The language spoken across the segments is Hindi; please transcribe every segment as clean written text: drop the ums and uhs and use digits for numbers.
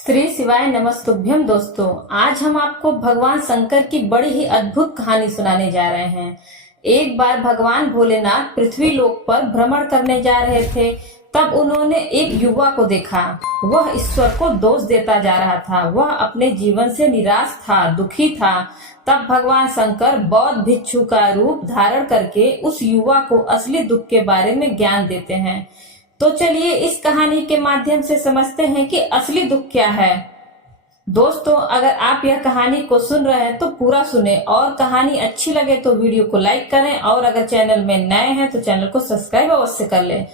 श्री शिवाय नमस्तुभ्यम। दोस्तों, आज हम आपको भगवान शंकर की बड़ी ही अद्भुत कहानी सुनाने जा रहे हैं। एक बार भगवान भोलेनाथ पृथ्वी लोक पर भ्रमण करने जा रहे थे। तब उन्होंने एक युवा को देखा। वह ईश्वर को दोष देता जा रहा था। वह अपने जीवन से निराश था, दुखी था। तब भगवान शंकर बौद्ध भिक्षु का रूप धारण करके उस युवा को असली दुख के बारे में ज्ञान देते हैं। तो चलिए इस कहानी के माध्यम से समझते हैं कि असली दुख क्या है। दोस्तों, अगर आप यह कहानी को सुन रहे हैं तो पूरा सुने और कहानी अच्छी लगे तो वीडियो को लाइक करें और अगर चैनल में नए हैं तो चैनल को सब्सक्राइब अवश्य कर लें।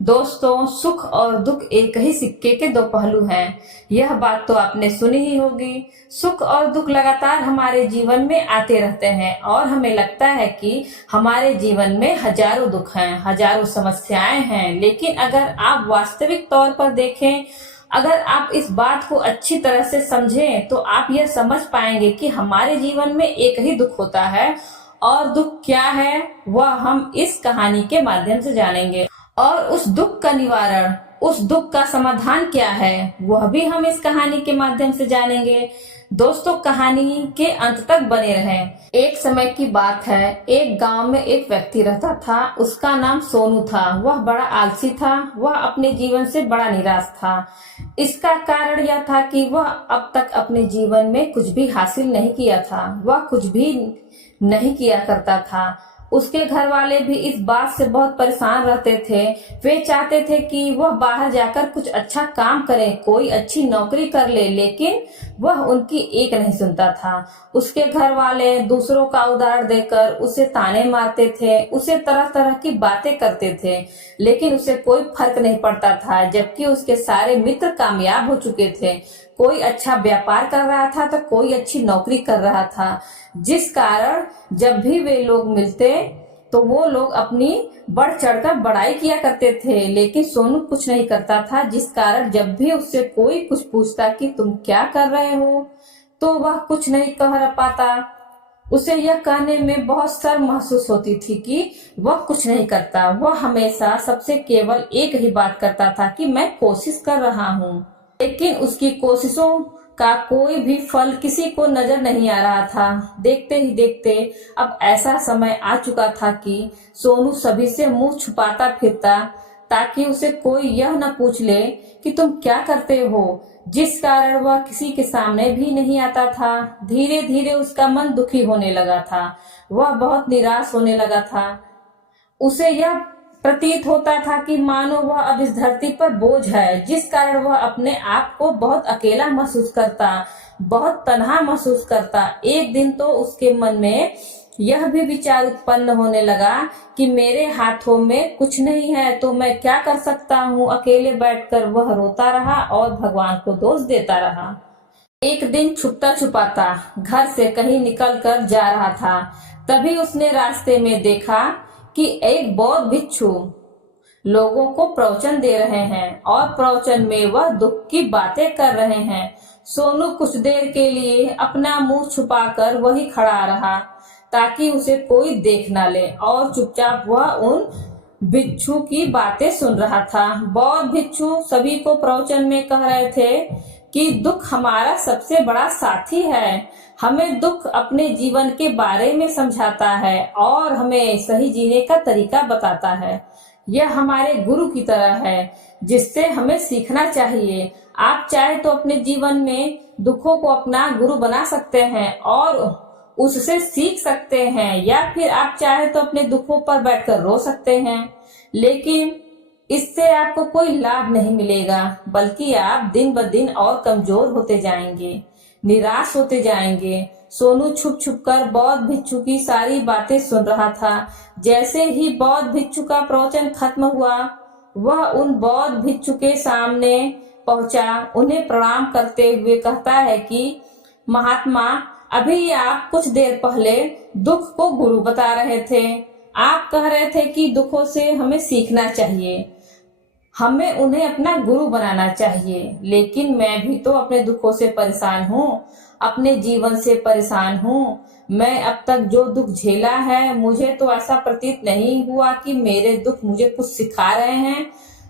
दोस्तों, सुख और दुख एक ही सिक्के के दो पहलू हैं। यह बात तो आपने सुनी ही होगी। सुख और दुख लगातार हमारे जीवन में आते रहते हैं और हमें लगता है कि हमारे जीवन में हजारों दुख हैं, हजारों समस्याएं हैं। लेकिन अगर आप वास्तविक तौर पर देखें, अगर आप इस बात को अच्छी तरह से समझें तो आप यह समझ पाएंगे कि हमारे जीवन में एक ही दुख होता है। और दुख क्या है वह हम इस कहानी के माध्यम से जानेंगे। और उस दुख का निवारण, उस दुख का समाधान क्या है वह भी हम इस कहानी के माध्यम से जानेंगे। दोस्तों, कहानी के अंत तक बने रहें। एक समय की बात है, एक गांव में एक व्यक्ति रहता था। उसका नाम सोनू था। वह बड़ा आलसी था। वह अपने जीवन से बड़ा निराश था। इसका कारण यह था कि वह अब तक अपने जीवन में कुछ भी हासिल नहीं किया था। वह कुछ भी नहीं किया करता था। उसके घर वाले भी इस बात से बहुत परेशान रहते थे। वे चाहते थे कि वह बाहर जाकर कुछ अच्छा काम करे, कोई अच्छी नौकरी कर ले, लेकिन वह उनकी एक नहीं सुनता था। उसके घर वाले दूसरों का उदाहरण देकर उसे ताने मारते थे, उसे तरह तरह की बातें करते थे, लेकिन उसे कोई फर्क नहीं पड़ता था। जबकि उसके सारे मित्र कामयाब हो चुके थे। कोई अच्छा व्यापार कर रहा था तो कोई अच्छी नौकरी कर रहा था, जिस कारण जब भी वे लोग मिलते तो वो लोग अपनी बढ़ चढ़कर बड़ाई किया करते थे। लेकिन सोनू कुछ नहीं करता था, जिस कारण जब भी उससे कोई कुछ पूछता कि तुम क्या कर रहे हो तो वह कुछ नहीं कह पाता। उसे यह कहने में बहुत शर्म महसूस होती थी कि वह कुछ नहीं करता। वह हमेशा सबसे केवल एक ही बात करता था कि मैं कोशिश कर रहा हूँ, लेकिन उसकी कोशिशों का कोई भी फल किसी को नजर नहीं आ रहा था। देखते ही देखते अब ऐसा समय आ चुका था कि सोनू सभी से मुंह छुपाता फिरता ताकि उसे कोई यह न पूछ ले कि तुम क्या करते हो, जिस कारण वह किसी के सामने भी नहीं आता था। धीरे धीरे उसका मन दुखी होने लगा था। वह बहुत निराश होने लगा था। उसे यह प्रतीत होता था कि मानो वह अब इस धरती पर बोझ है, जिस कारण वह अपने आप को बहुत अकेला महसूस करता, बहुत तन्हा महसूस करता। एक दिन तो उसके मन में यह भी विचार उत्पन्न होने लगा कि मेरे हाथों में कुछ नहीं है तो मैं क्या कर सकता हूँ। अकेले बैठकर वह रोता रहा और भगवान को दोष देता रहा। एक दिन छुपता छुपाता घर से कहीं निकल कर जा रहा था। तभी उसने रास्ते में देखा कि एक बौद्ध भिक्षु लोगों को प्रवचन दे रहे हैं और प्रवचन में वह दुख की बातें कर रहे हैं। सोनू कुछ देर के लिए अपना मुंह छुपाकर वहीं खड़ा रहा ताकि उसे कोई देख ना ले और चुपचाप वह उन भिक्षु की बातें सुन रहा था। बौद्ध भिक्षु सभी को प्रवचन में कह रहे थे कि दुख हमारा सबसे बड़ा साथी है। हमें दुख अपने जीवन के बारे में समझाता है और हमें सही जीने का तरीका बताता है। यह हमारे गुरु की तरह है जिससे हमें सीखना चाहिए। आप चाहे तो अपने जीवन में दुखों को अपना गुरु बना सकते हैं और उससे सीख सकते हैं, या फिर आप चाहे तो अपने दुखों पर बैठकर रो सकते हैं, लेकिन इससे आपको कोई लाभ नहीं मिलेगा, बल्कि आप दिन ब दिन और कमजोर होते जाएंगे, निराश होते जाएंगे। सोनू छुप छुप कर बौद्ध भिक्षु की सारी बातें सुन रहा था। जैसे ही बौद्ध भिक्षु का प्रवचन खत्म हुआ, वह उन बौद्ध भिक्षु के सामने पहुंचा। उन्हें प्रणाम करते हुए कहता है कि महात्मा, अभी आप कुछ देर पहले दुख को गुरु बता रहे थे। आप कह रहे थे कि दुखों से हमें सीखना चाहिए, हमें उन्हें अपना गुरु बनाना चाहिए, लेकिन मैं भी तो अपने दुखों से परेशान हूँ, अपने जीवन से परेशान हूँ। मैं अब तक जो दुख झेला है, मुझे तो ऐसा प्रतीत नहीं हुआ कि मेरे दुख मुझे कुछ सिखा रहे हैं,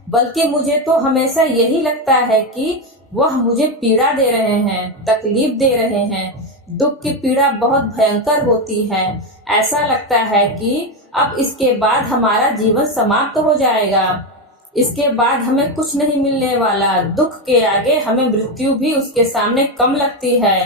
बल्कि मुझे तो हमेशा यही लगता है कि वह मुझे पीड़ा दे रहे हैं, तकलीफ दे रहे हैं। दुख की पीड़ा बहुत भयंकर होती है। ऐसा लगता है कि अब इसके बाद हमारा जीवन समाप्त हो जाएगा। इसके बाद हमें कुछ नहीं मिलने वाला। दुख के आगे हमें मृत्यु भी उसके सामने कम लगती है।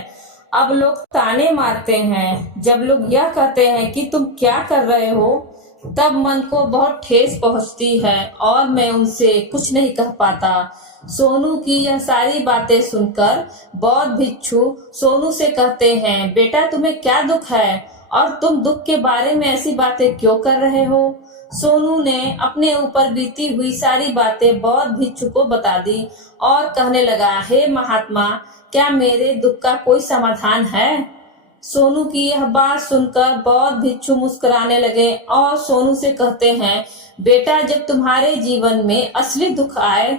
अब लोग ताने मारते हैं। जब लोग यह कहते हैं कि तुम क्या कर रहे हो, तब मन को बहुत ठेस पहुंचती है और मैं उनसे कुछ नहीं कह पाता। सोनू की यह सारी बातें सुनकर बौद्ध भिक्षु सोनू से कहते हैं, बेटा तुम्हें क्या दुख है और तुम दुख के बारे में ऐसी बातें क्यों कर रहे हो। सोनू ने अपने ऊपर बीती हुई सारी बातें बौद्ध भिक्षु को बता दी और कहने लगा, हे महात्मा, क्या मेरे दुख का कोई समाधान है। सोनू की यह बात सुनकर बौद्ध भिक्षु मुस्कुराने लगे और सोनू से कहते हैं, बेटा जब तुम्हारे जीवन में असली दुख आए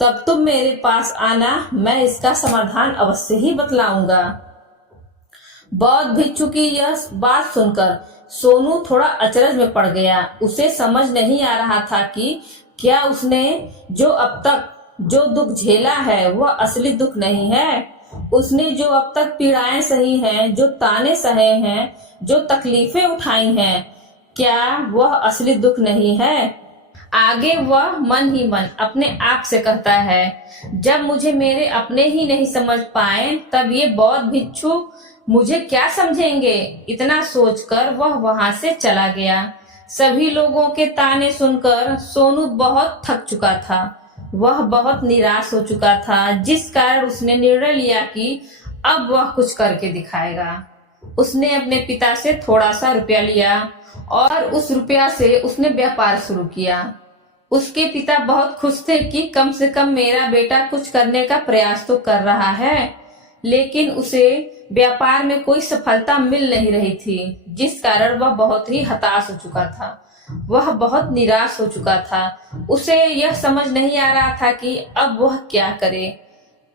तब तुम मेरे पास आना, मैं इसका समाधान अवश्य ही बतलाऊंगा। बौद्ध भिक्षु की यह बात सुनकर सोनू थोड़ा अचरज में पड़ गया। उसे समझ नहीं आ रहा था कि क्या उसने जो अब तक जो दुख झेला है वह असली दुख नहीं है। उसने जो अब तक पीड़ाएं सही हैं, जो ताने सहे हैं, जो तकलीफें उठाई हैं, क्या वह असली दुख नहीं है। आगे वह मन ही मन अपने आप से कहता है, जब मुझे मेरे अपने ही नहीं समझ पाए तब ये बौद्ध भिक्षु मुझे क्या समझेंगे। इतना सोचकर वह वहां से चला गया। सभी लोगों के ताने सुनकर सोनू बहुत थक चुका था। वह बहुत निराश हो चुका था, जिस कारण उसने निर्णय लिया कि अब वह कुछ करके दिखाएगा। उसने अपने पिता से थोड़ा सा रुपया लिया और उस रुपया से उसने व्यापार शुरू किया। उसके पिता बहुत खुश थे कि कम से कम मेरा बेटा कुछ करने का प्रयास तो कर रहा है, लेकिन उसे व्यापार में कोई सफलता मिल नहीं रही थी, जिस कारण वह बहुत ही हताश हो चुका था। वह बहुत निराश हो चुका था। उसे यह समझ नहीं आ रहा था कि अब वह क्या करे,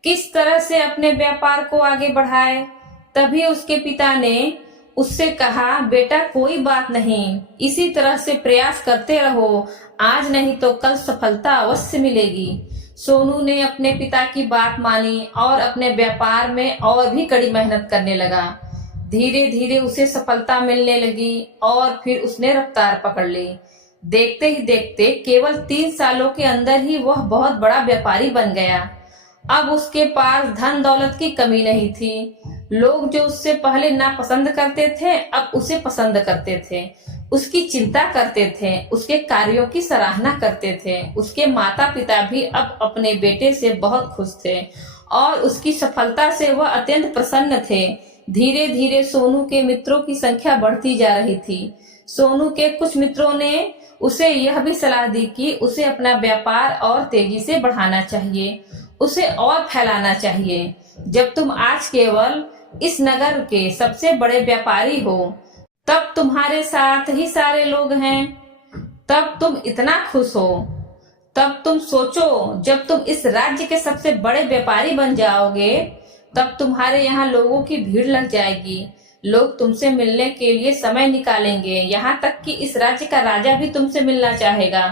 किस तरह से अपने व्यापार को आगे बढ़ाए। तभी उसके पिता ने उससे कहा, बेटा कोई बात नहीं, इसी तरह से प्रयास करते रहो, आज नहीं तो कल सफलता अवश्य मिलेगी। सोनू ने अपने पिता की बात मानी और अपने व्यापार में और भी कड़ी मेहनत करने लगा। धीरे धीरे उसे सफलता मिलने लगी और फिर उसने रफ्तार पकड़ ली। देखते ही देखते केवल 3 सालों के अंदर ही वह बहुत बड़ा व्यापारी बन गया। अब उसके पास धन दौलत की कमी नहीं थी। लोग जो उससे पहले नापसंद करते थे अब उसे पसंद करते थे, उसकी चिंता करते थे, उसके कार्यों की सराहना करते थे। उसके माता पिता भी अब अपने बेटे से बहुत खुश थे और उसकी सफलता से वह अत्यंत प्रसन्न थे। धीरे धीरे सोनू के मित्रों की संख्या बढ़ती जा रही थी। सोनू के कुछ मित्रों ने उसे यह भी सलाह दी कि उसे अपना व्यापार और तेजी से बढ़ाना चाहिए, उसे और फैलाना चाहिए। जब तुम आज केवल इस नगर के सबसे बड़े व्यापारी हो, तब तुम्हारे साथ ही सारे लोग हैं, तब तुम इतना खुश हो, तब तुम सोचो जब तुम इस राज्य के सबसे बड़े व्यापारी बन जाओगे तब तुम्हारे यहाँ लोगों की भीड़ लग जाएगी। लोग तुमसे मिलने के लिए समय निकालेंगे, यहाँ तक कि इस राज्य का राजा भी तुमसे मिलना चाहेगा,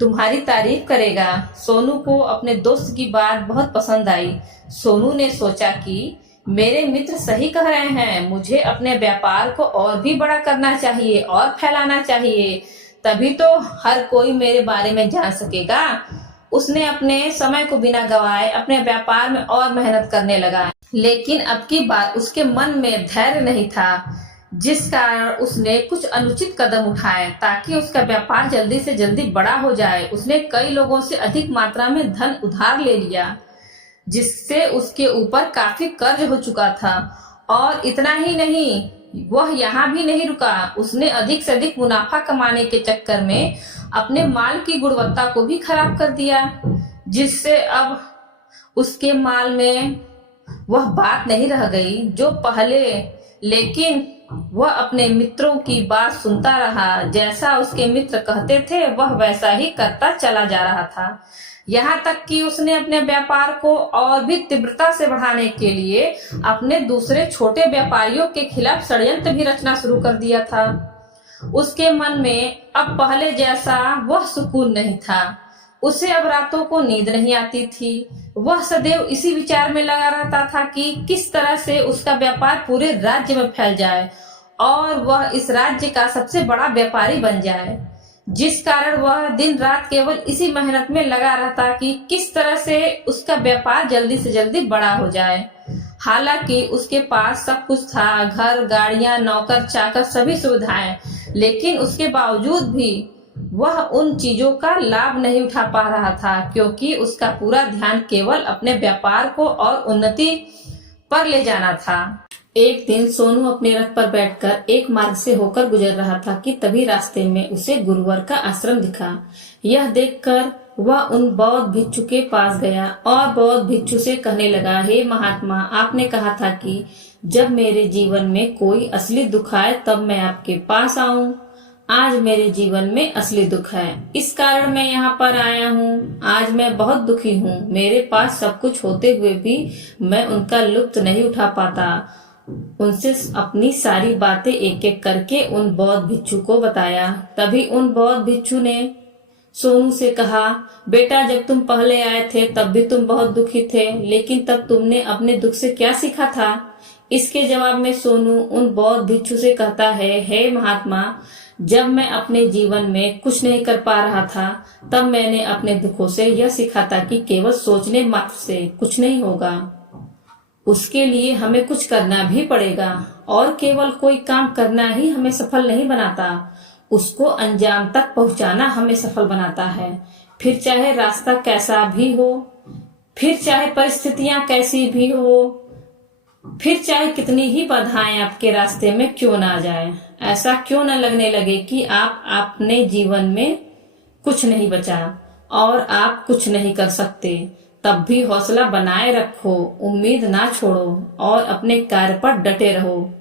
तुम्हारी तारीफ करेगा। सोनू को अपने दोस्त की बात बहुत पसंद आई। सोनू ने सोचा कि मेरे मित्र सही कह रहे हैं, मुझे अपने व्यापार को और भी बड़ा करना चाहिए और फैलाना चाहिए, तभी तो हर कोई मेरे बारे में जान सकेगा। उसने अपने समय को बिना गवाए अपने व्यापार में और मेहनत करने लगा, लेकिन अब की बार उसके मन में धैर्य नहीं था, जिस कारण उसने कुछ अनुचित कदम उठाए ताकि उसका व्यापार जल्दी से जल्दी बड़ा हो जाए। उसने कई लोगों से अधिक मात्रा में धन उधार ले लिया, जिससे उसके ऊपर काफी कर्ज हो चुका था। और इतना ही नहीं, वह यहाँ भी नहीं रुका, उसने अधिक से अधिक मुनाफा कमाने के चक्कर में अपने माल की गुणवत्ता को भी खराब कर दिया, जिससे अब उसके माल में वह बात नहीं रह गई जो पहले। लेकिन वह अपने मित्रों की बात सुनता रहा, जैसा उसके मित्र कहते थे वह वैसा ही करता चला जा रहा था। यहाँ तक कि उसने अपने व्यापार को और भी तीव्रता से बढ़ाने के लिए अपने दूसरे छोटे व्यापारियों के खिलाफ षड्यंत्र भी रचना शुरू कर दिया था। उसके मन में अब पहले जैसा वह सुकून नहीं था। उसे अब रातों को नींद नहीं आती थी। वह सदैव इसी विचार में लगा रहता था कि किस तरह से उसका व्यापार पूरे राज्य में फैल जाए और वह इस राज्य का सबसे बड़ा व्यापारी बन जाए, जिस कारण वह दिन रात केवल इसी मेहनत में लगा रहता कि किस तरह से उसका व्यापार जल्दी से जल्दी बड़ा हो जाए। हालांकि उसके पास सब कुछ था, घर, गाड़ियां, नौकर चाकर, सभी सुविधाएं, लेकिन उसके बावजूद भी वह उन चीजों का लाभ नहीं उठा पा रहा था, क्योंकि उसका पूरा ध्यान केवल अपने व्यापार को और उन्नति पर ले जाना था। एक दिन सोनू अपने रथ पर बैठकर एक मार्ग से होकर गुजर रहा था कि तभी रास्ते में उसे गुरुवर का आश्रम दिखा। यह देखकर वह उन बौद्ध भिक्षु के पास गया और बौद्ध भिक्षु से कहने लगा, हे महात्मा, आपने कहा था कि जब मेरे जीवन में कोई असली दुख आए तब मैं आपके पास आऊं। आज मेरे जीवन में असली दुख है, इस कारण मैं यहाँ पर आया हूँ। आज मैं बहुत दुखी हूँ। मेरे पास सब कुछ होते हुए भी मैं उनका लुत्फ नहीं उठा पाता। उनसे अपनी सारी बातें एक एक करके उन बौद्ध भिक्षु को बताया। तभी उन बौद्ध भिक्षु ने सोनू से कहा, बेटा, जब तुम पहले आए थे तब भी तुम बहुत दुखी थे, लेकिन तब तुमने अपने दुख से क्या सीखा था? इसके जवाब में सोनू उन बौद्ध भिक्षु से कहता है, हे महात्मा, जब मैं अपने जीवन में कुछ नहीं कर पा रहा था तब मैंने अपने दुखों से यह सीखा था कि केवल सोचने मात्र से कुछ नहीं होगा, उसके लिए हमें कुछ करना भी पड़ेगा और केवल कोई काम करना ही हमें सफल नहीं बनाता, उसको अंजाम तक पहुंचाना हमें सफल बनाता है। फिर चाहे रास्ता कैसा भी हो, फिर चाहे परिस्थितियां कैसी भी हो, फिर चाहे कितनी ही बाधाएं आपके रास्ते में क्यों ना आ जाए, ऐसा क्यों न लगने लगे कि आप अपने जीवन में कुछ नहीं बचा और आप कुछ नहीं कर सकते, तब भी हौसला बनाए रखो, उम्मीद ना छोड़ो और अपने कार्य पर डटे रहो।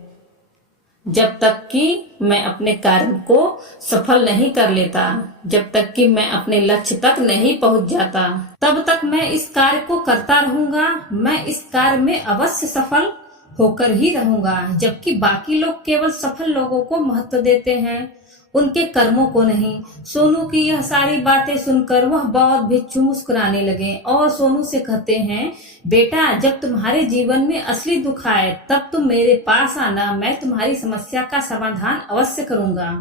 जब तक कि मैं अपने कार्य को सफल नहीं कर लेता, जब तक कि मैं अपने लक्ष्य तक नहीं पहुंच जाता, तब तक मैं इस कार्य को करता रहूंगा। मैं इस कार्य में अवश्य सफल होकर ही रहूंगा। जबकि बाकी लोग केवल सफल लोगों को महत्व देते हैं, उनके कर्मों को नहीं। सोनू की यह सारी बातें सुनकर वह बौद्ध भिक्षु मुस्कुराने लगे और सोनू से कहते हैं, बेटा, जब तुम्हारे जीवन में असली दुख आए तब तुम मेरे पास आना, मैं तुम्हारी समस्या का समाधान अवश्य करूंगा।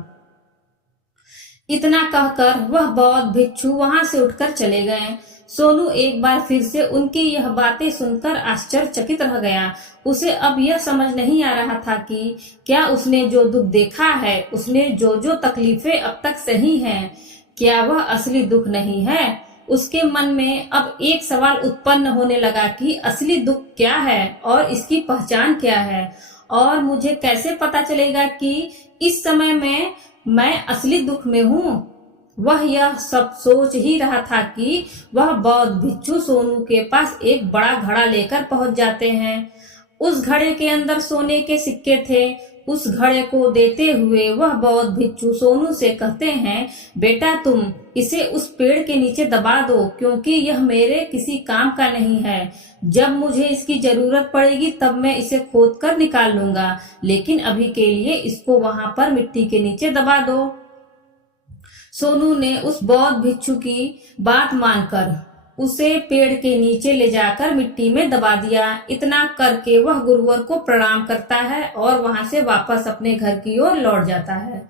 इतना कहकर वह बौद्ध भिक्षु वहां से उठकर चले गए। सोनू एक बार फिर से उनकी यह बातें सुनकर आश्चर्यचकित रह गया। उसे अब यह समझ नहीं आ रहा था कि क्या उसने जो दुख देखा है, उसने जो जो तकलीफें अब तक सही हैं, क्या वह असली दुख नहीं है। उसके मन में अब एक सवाल उत्पन्न होने लगा कि असली दुख क्या है और इसकी पहचान क्या है, और मुझे कैसे पता चलेगा कि इस समय में मैं असली दुख में हूँ। वह यह सब सोच ही रहा था कि वह बौद्ध भिक्षु सोनू के पास एक बड़ा घड़ा लेकर पहुंच जाते हैं। उस घड़े के अंदर सोने के सिक्के थे। उस घड़े को देते हुए वह बौद्ध भिक्षु सोनू से कहते हैं, बेटा, तुम इसे उस पेड़ के नीचे दबा दो, क्योंकि यह मेरे किसी काम का नहीं है। जब मुझे इसकी जरूरत पड़ेगी तब मैं इसे खोद कर निकाल लूंगा, लेकिन अभी के लिए इसको वहां पर मिट्टी के नीचे दबा दो। सोनू ने उस बौद्ध भिक्षु की बात मानकर उसे पेड़ के नीचे ले जाकर मिट्टी में दबा दिया। इतना करके वह गुरुवर को प्रणाम करता है और वहां से वापस अपने घर की ओर लौट जाता है।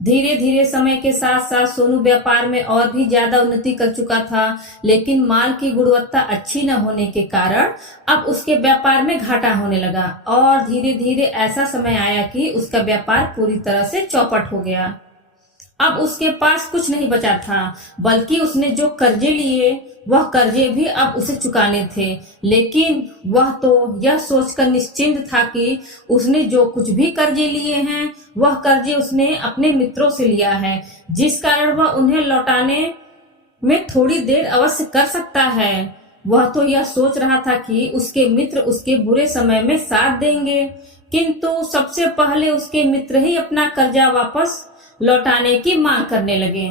धीरे धीरे समय के साथ साथ सोनू व्यापार में और भी ज्यादा उन्नति कर चुका था, लेकिन माल की गुणवत्ता अच्छी न होने के कारण अब उसके व्यापार में घाटा होने लगा और धीरे धीरे ऐसा समय आया कि उसका व्यापार पूरी तरह से चौपट हो गया। अब उसके पास कुछ नहीं बचा था, बल्कि उसने जो कर्जे लिए वह कर्जे भी अब उसे चुकाने थे। लेकिन वह तो यह सोचकर निश्चिंत था कि उसने जो कुछ भी कर्जे लिए हैं वह कर्जे उसने अपने मित्रों से लिया है, जिस कारण वह उन्हें लौटाने में थोड़ी देर अवश्य कर सकता है। वह तो यह सोच रहा था कि उसके मित्र उसके बुरे समय में साथ देंगे, किंतु सबसे पहले उसके मित्र ही अपना कर्जा वापस लौटाने की मांग करने लगे।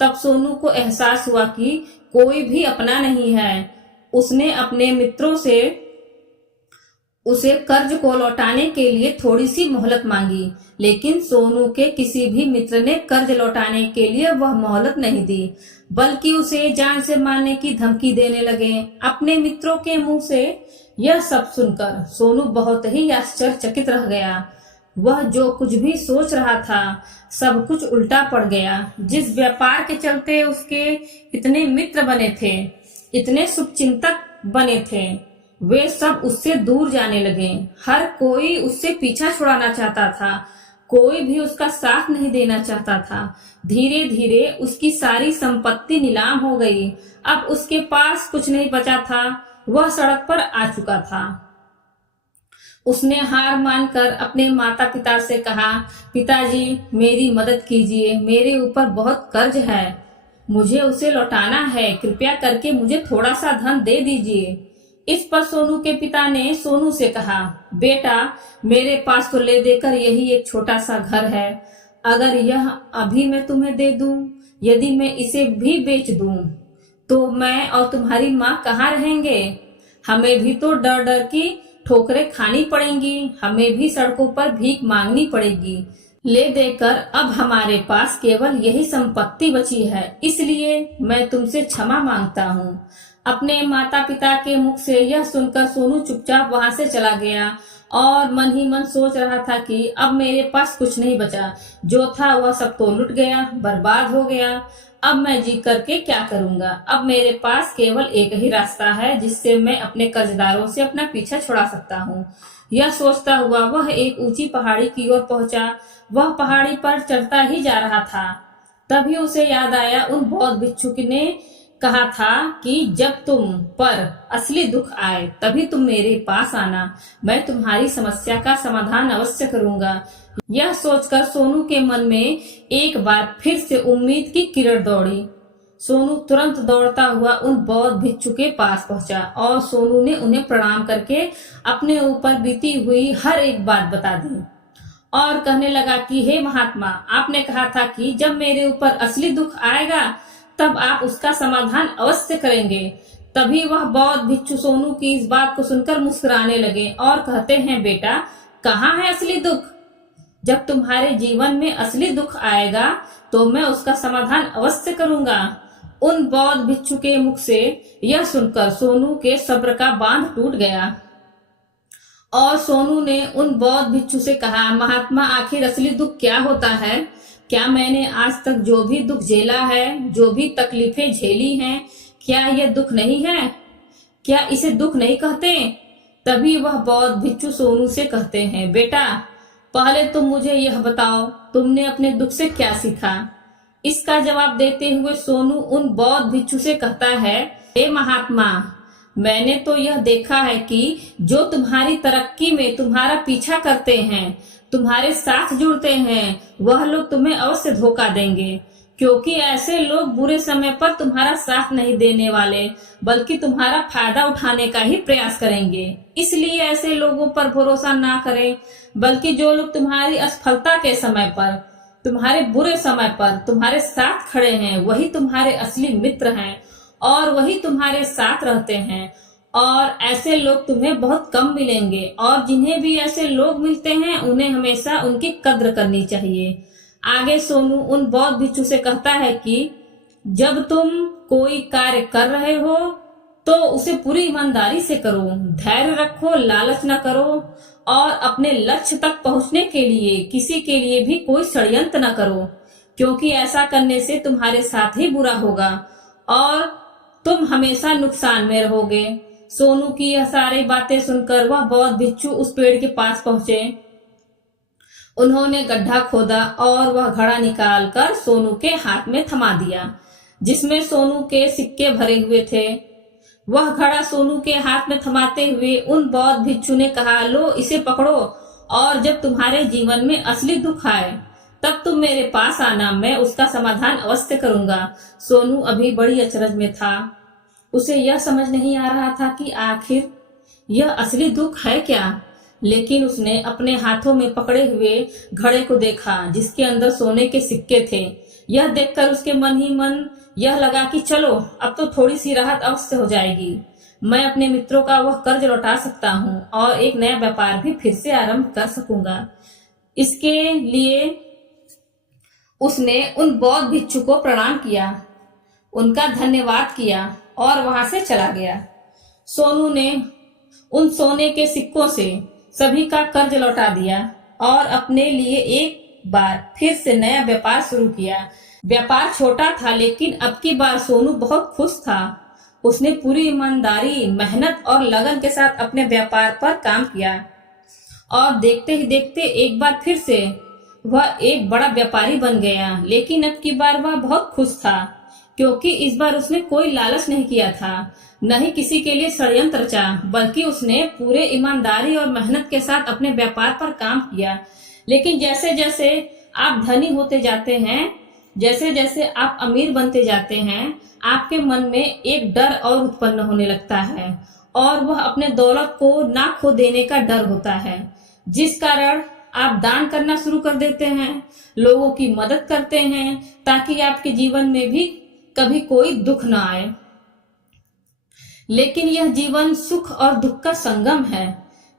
तब सोनू को एहसास हुआ कि कोई भी अपना नहीं है। उसने अपने मित्रों से उसे कर्ज को लौटाने के लिए थोड़ी सी मोहलत मांगी, लेकिन सोनू के किसी भी मित्र ने कर्ज लौटाने के लिए वह मोहलत नहीं दी, बल्कि उसे जान से मारने की धमकी देने लगे। अपने मित्रों के मुंह से यह सब सुनकर सोनू बहुत ही आश्चर्यचकित रह गया। वह जो कुछ भी सोच रहा था सब कुछ उल्टा पड़ गया। जिस व्यापार के चलते उसके इतने मित्र बने थे, इतने शुभचिंतक बने थे, वे सब उससे दूर जाने लगे। हर कोई उससे पीछा छुड़ाना चाहता था, कोई भी उसका साथ नहीं देना चाहता था। धीरे धीरे उसकी सारी संपत्ति नीलाम हो गई। अब उसके पास कुछ नहीं बचा था, वह सड़क पर आ चुका था। उसने हार मानकर अपने माता पिता से कहा, पिताजी मेरी मदद कीजिए, मेरे ऊपर बहुत कर्ज है, मुझे उसे लौटाना है, कृपया करके मुझे थोड़ा सा धन दे दीजिए। इस पर सोनू के पिता ने सोनू से कहा, बेटा मेरे पास तो ले देकर यही एक छोटा सा घर है, अगर यह अभी मैं तुम्हें दे दूं, यदि मैं इसे भी बेच दूं, तो मैं और तुम्हारी माँ कहाँ रहेंगे? हमें भी तो डर डर की ठोकरें खानी पड़ेंगी, हमें भी सड़कों पर भीख मांगनी पड़ेगी। ले देकर अब हमारे पास केवल यही संपत्ति बची है, इसलिए मैं तुमसे क्षमा मांगता हूँ। अपने माता पिता के मुख से यह सुनकर सोनू चुपचाप वहां से चला गया और मन ही मन सोच रहा था कि अब मेरे पास कुछ नहीं बचा, जो था वह सब तो लुट गया, बर्बाद हो गया। अब मैं जी करके क्या करूंगा? अब मेरे पास केवल एक ही रास्ता है जिससे मैं अपने कर्जदारों से अपना पीछा छुड़ा सकता हूँ। यह सोचता हुआ वह एक ऊंची पहाड़ी की ओर पहुंचा। वह पहाड़ी पर चढ़ता ही जा रहा था, तभी उसे याद आया उन बौद्ध भिक्षु ने कहा था कि जब तुम पर असली दुख आए तभी तुम मेरे पास आना, मैं तुम्हारी समस्या का समाधान अवश्य करूंगा। यह सोचकर सोनू के मन में एक बार फिर से उम्मीद की किरण दौड़ी। सोनू तुरंत दौड़ता हुआ उन बौद्ध भिक्षु के पास पहुंचा और सोनू ने उन्हें प्रणाम करके अपने ऊपर बीती हुई हर एक बात बता दी और कहने लगा कि हे महात्मा, आपने कहा था कि जब मेरे ऊपर असली दुख आएगा तब आप उसका समाधान अवश्य करेंगे। तभी वह बौद्ध भिक्षु सोनू की इस बात को सुनकर मुस्कुराने लगे और कहते हैं, बेटा कहाँ है असली दुख? जब तुम्हारे जीवन में असली दुख आएगा तो मैं उसका समाधान अवश्य करूंगा। उन बौद्ध भिक्षु के मुख से यह सुनकर सोनू के सब्र का बांध टूट गया और सोनू ने उन बौद्ध भिक्षु से कहा, महात्मा आखिर असली दुख क्या होता है? क्या मैंने आज तक जो भी दुख झेला है, जो भी तकलीफें झेली हैं, क्या यह दुख नहीं है? क्या इसे दुख नहीं कहते? तभी वह बौद्ध भिक्षु सोनू से कहते हैं, बेटा पहले तुम मुझे यह बताओ, तुमने अपने दुख से क्या सीखा? इसका जवाब देते हुए सोनू उन बौद्ध भिक्षु से कहता है, हे महात्मा, मैंने तो यह देखा है कि जो तुम्हारी तरक्की में तुम्हारा पीछा करते हैं, तुम्हारे साथ जुड़ते हैं, वह लोग तुम्हें अवश्य धोखा देंगे, क्योंकि ऐसे लोग बुरे समय पर तुम्हारा साथ नहीं देने वाले, बल्कि तुम्हारा फायदा उठाने का ही प्रयास करेंगे। इसलिए ऐसे लोगों पर भरोसा ना करें, बल्कि जो लोग तुम्हारी असफलता के समय पर, तुम्हारे बुरे समय पर तुम्हारे साथ खड़े हैं, वही तुम्हारे असली मित्र हैं और वही तुम्हारे साथ रहते हैं। और ऐसे लोग तुम्हें बहुत कम मिलेंगे और जिन्हें भी ऐसे लोग मिलते हैं उन्हें हमेशा उनकी कद्र करनी चाहिए। आगे सोनू उन बौद्ध भिक्षु से कहता है कि जब तुम कोई कार्य कर रहे हो तो उसे पूरी ईमानदारी से करो, धैर्य रखो, लालच न करो और अपने लक्ष्य तक पहुंचने के लिए किसी के लिए भी कोई षड्यंत्र न करो, क्योंकि ऐसा करने से तुम्हारे साथ ही बुरा होगा और तुम हमेशा नुकसान में रहोगे। सोनू की यह सारी बातें सुनकर वह बौद्ध भिक्षु उस पेड़ के पास पहुंचे। उन्होंने गड्ढा खोदा और वह घड़ा निकालकर सोनू के हाथ में थमा दिया, जिसमें सोनू के सिक्के भरे हुए थे। वह घड़ा सोनू के हाथ में थमाते हुए उन बौद्ध भिक्षु ने कहा, लो इसे पकड़ो और जब तुम्हारे जीवन में असली दुख आए तब तुम मेरे पास आना, मैं उसका समाधान अवश्य करूंगा। सोनू अभी बड़ी अचरज में था। उसे यह समझ नहीं आ रहा था कि आखिर यह असली दुख है क्या, लेकिन उसने अपने हाथों में पकड़े हुए घड़े को देखा जिसके अंदर सोने के सिक्के थे। यह देखकर उसके मन ही मन यह लगा कि चलो अब तो थोड़ी सी राहत अवश्य हो जाएगी। मैं अपने मित्रों का वह कर्ज लौटा सकता हूँ और एक नया व्यापार भी फिर से आरंभ कर सकूंगा। इसके लिए उसने उन बौद्ध भिक्षु को प्रणाम किया, उनका धन्यवाद किया और वहां से चला गया। सोनू ने उन सोने के सिक्कों से सभी का कर्ज लौटा दिया और अपने लिए एक बार फिर से नया व्यापार शुरू किया। व्यापार छोटा था, लेकिन अब की बार सोनू बहुत खुश था। उसने पूरी ईमानदारी, मेहनत और लगन के साथ अपने व्यापार पर काम किया और देखते ही देखते एक बार फिर से वह एक बड़ा व्यापारी बन गया। लेकिन अब की बार वह बहुत खुश था, क्योंकि इस बार उसने कोई लालच नहीं किया था, न ही किसी के लिए षड्यंत्र रचा, बल्कि उसने पूरे ईमानदारी और मेहनत के साथ अपने व्यापार पर काम किया। लेकिन जैसे जैसे आप धनी होते जाते हैं, जैसे जैसे आप अमीर बनते जाते हैं, आपके मन में एक डर और उत्पन्न होने लगता है और वह अपने दौलत को ना खो देने का डर होता है, जिस कारण आप दान करना शुरू कर देते हैं, लोगों की मदद करते हैं, ताकि आपके जीवन में भी कभी कोई दुख ना आए। लेकिन यह जीवन सुख और दुख का संगम है,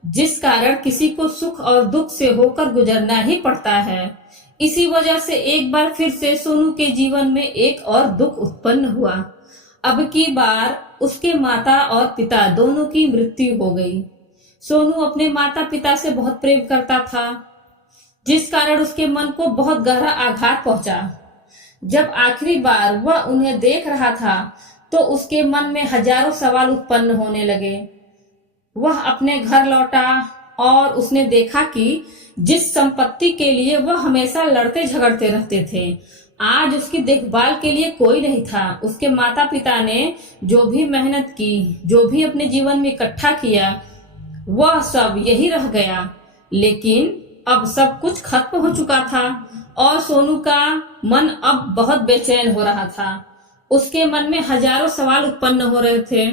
जिस कारण किसी को सुख और दुख से होकर गुजरना ही पड़ता है। इसी वजह से एक बार फिर से सोनू के जीवन में एक और दुख उत्पन्न हुआ। अब की बार उसके माता और पिता दोनों की मृत्यु हो गई। सोनू अपने माता पिता से बहुत प्रेम करता था, जिस कारण उसके मन को बहुत गहरा आघात पहुंचा। जब आखिरी बार वह उन्हें देख रहा था तो उसके मन में हजारों सवाल उत्पन्न होने लगे। वह अपने घर लौटा और उसने देखा कि जिस संपत्ति के लिए वह हमेशा लड़ते झगड़ते रहते थे, आज उसकी देखभाल के लिए कोई नहीं था। उसके माता पिता ने जो भी मेहनत की, जो भी अपने जीवन में इकट्ठा किया, वह सब यही रह गया। लेकिन अब सब कुछ खत्म हो चुका था और सोनू का मन अब बहुत बेचैन हो रहा था। उसके मन में हजारों सवाल उत्पन्न हो रहे थे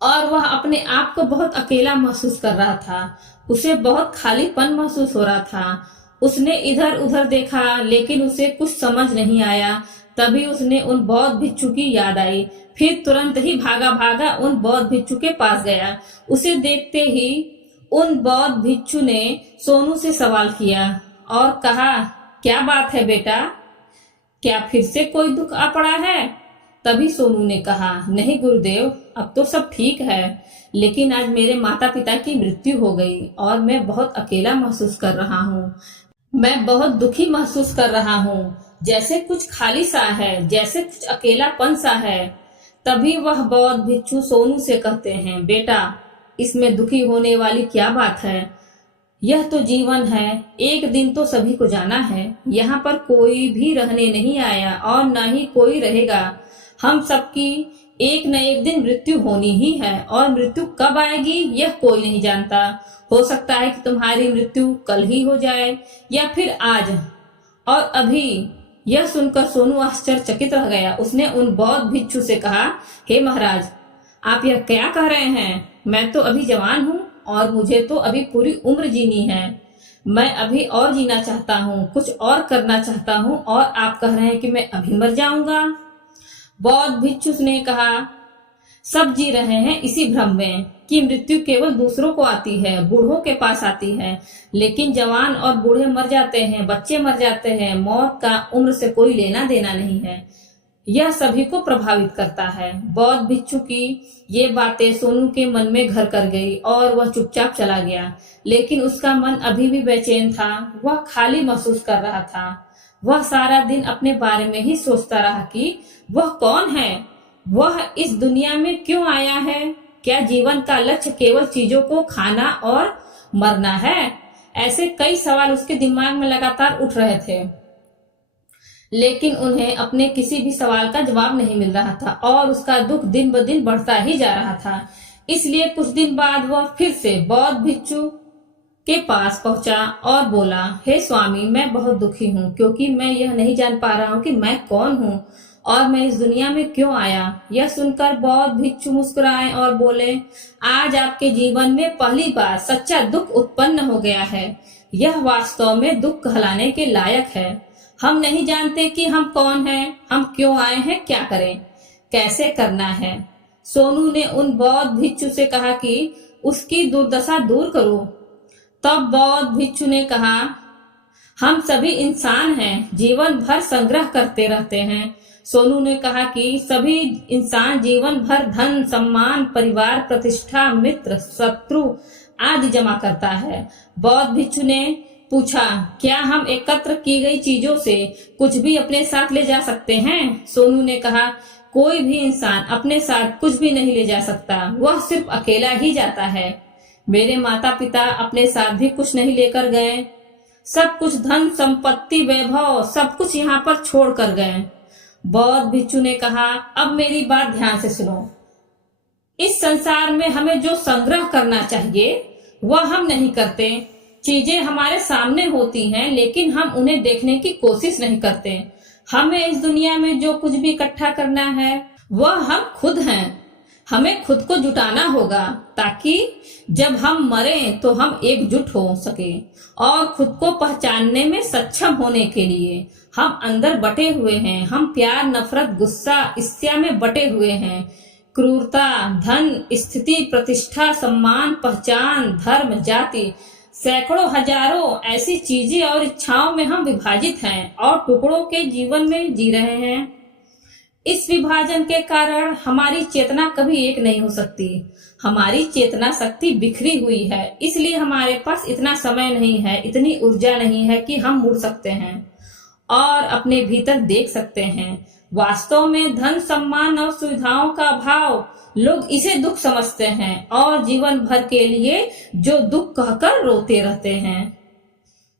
और वह अपने आप को बहुत अकेला महसूस कर रहा था। उसे बहुत खालीपन महसूस हो रहा था। उसने इधर उधर देखा, लेकिन उसे कुछ समझ नहीं आया। तभी उसने उन बौद्ध भिक्षु की याद आई। फिर तुरंत ही भागा भागा उन बौद्ध भिक्षु के पास गया। उसे देखते ही उन बौद्ध भिक्षु ने सोनू से सवाल किया और कहा, क्या बात है बेटा, क्या फिर से कोई दुख आ पड़ा है? तभी सोनू ने कहा, नहीं गुरुदेव, अब तो सब ठीक है, लेकिन आज मेरे माता पिता की मृत्यु हो गई और मैं बहुत अकेला महसूस कर रहा हूँ। मैं बहुत दुखी महसूस कर रहा हूँ, जैसे कुछ खाली सा है, जैसे कुछ अकेलापन सा है। तभी वह बौद्ध भिक्षु सोनू से कहते हैं, बेटा, इसमें दुखी होने वाली क्या बात है? यह तो जीवन है, एक दिन तो सभी को जाना है। यहाँ पर कोई भी रहने नहीं आया और न ही कोई रहेगा। हम सबकी एक न एक दिन मृत्यु होनी ही है और मृत्यु कब आएगी यह कोई नहीं जानता। हो सकता है कि तुम्हारी मृत्यु कल ही हो जाए या फिर आज। और अभी यह सुनकर सोनू आश्चर्यचकित रह गया। उसने उन बौद्ध भिक्षु से कहा, हे महाराज, आप यह क्या कह रहे हैं? मैं तो अभी जवान हूँ और मुझे तो अभी पूरी उम्र जीनी है। मैं अभी और जीना चाहता हूँ, कुछ और करना चाहता हूँ, और आप कह रहे हैं कि मैं अभी मर जाऊंगा। बौद्ध भिक्षु ने कहा, सब जी रहे हैं इसी भ्रम में कि मृत्यु केवल दूसरों को आती है, बूढ़ों के पास आती है, लेकिन जवान और बूढ़े मर जाते हैं, बच्चे मर जाते हैं। मौत का उम्र से कोई लेना देना नहीं है। यह सभी को प्रभावित करता है। बौद्ध भिक्षु की ये बातें सोनू के मन में घर कर गई और वह चुपचाप चला गया। लेकिन उसका मन अभी भी बेचैन था। वह खाली महसूस कर रहा था। वह सारा दिन अपने बारे में ही सोचता रहा कि वह कौन है, वह इस दुनिया में क्यों आया है। क्या जीवन का लक्ष्य केवल चीजों को खाना और मरना है? ऐसे कई सवाल उसके दिमाग में लगातार उठ रहे थे, लेकिन उन्हें अपने किसी भी सवाल का जवाब नहीं मिल रहा था और उसका दुख दिन ब दिन बढ़ता ही जा रहा था। इसलिए कुछ दिन बाद वह फिर से बौद्ध भिक्षु के पास पहुंचा और बोला, हे स्वामी, मैं बहुत दुखी हूँ, क्योंकि मैं यह नहीं जान पा रहा हूँ कि मैं कौन हूँ और मैं इस दुनिया में क्यों आया। यह सुनकर बौद्ध भिक्षु मुस्कुराए और बोले, आज आपके जीवन में पहली बार सच्चा दुख उत्पन्न हो गया है। यह वास्तव में दुख कहलाने के लायक है। हम नहीं जानते कि हम कौन हैं, हम क्यों आए हैं, क्या करें, कैसे करना है। सोनू ने उन बौद्ध भिक्षु से कहा कि उसकी दुर्दशा दूर करो। तब बौद्ध भिक्षु ने कहा, हम सभी इंसान हैं, जीवन भर संग्रह करते रहते हैं। सोनू ने कहा कि सभी इंसान जीवन भर धन, सम्मान, परिवार, प्रतिष्ठा, मित्र, शत्रु आदि जमा करता है। बौद्ध भिक्षु ने पूछा, क्या हम एकत्र की गई चीजों से कुछ भी अपने साथ ले जा सकते हैं? सोनू ने कहा, कोई भी इंसान अपने साथ कुछ भी नहीं ले जा सकता, वह सिर्फ अकेला ही जाता है। मेरे माता पिता अपने साथ भी कुछ नहीं लेकर गए, सब कुछ धन, संपत्ति, वैभव सब कुछ यहाँ पर छोड़ कर गए। बौद्ध भिक्षु ने कहा, अब मेरी बात ध्यान से सुनो। इस संसार में हमें जो संग्रह करना चाहिए वह हम नहीं करते। चीजें हमारे सामने होती हैं लेकिन हम उन्हें देखने की कोशिश नहीं करते। हमें इस दुनिया में जो कुछ भी इकट्ठा करना है वह हम खुद हैं। हमें खुद को जुटाना होगा ताकि जब हम मरें तो हम एकजुट हो सके। और खुद को पहचानने में सक्षम होने के लिए हम अंदर बटे हुए हैं। हम प्यार, नफरत, गुस्सा, ईर्ष्या में बटे हुए हैं। क्रूरता, धन, स्थिति, प्रतिष्ठा, सम्मान, पहचान, धर्म, जाति, सैकड़ों, हजारों ऐसी चीजें और इच्छाओं में हम विभाजित हैं और टुकड़ों के जीवन में जी रहे हैं। इस विभाजन के कारण हमारी चेतना कभी एक नहीं हो सकती। हमारी चेतना शक्ति बिखरी हुई है, इसलिए हमारे पास इतना समय नहीं है, इतनी ऊर्जा नहीं है कि हम मुड़ सकते हैं और अपने भीतर देख सकते हैं। वास्तव में धन, सम्मान और सुविधाओं का अभाव, लोग इसे दुख समझते हैं और जीवन भर के लिए जो दुख कहकर रोते रहते हैं।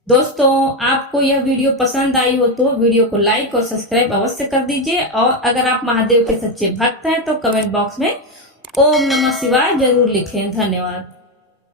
दोस्तों, आपको यह वीडियो पसंद आई हो तो वीडियो को लाइक और सब्सक्राइब अवश्य कर दीजिए और अगर आप महादेव के सच्चे भक्त हैं तो कमेंट बॉक्स में ओम नमः शिवाय जरूर लिखें। धन्यवाद।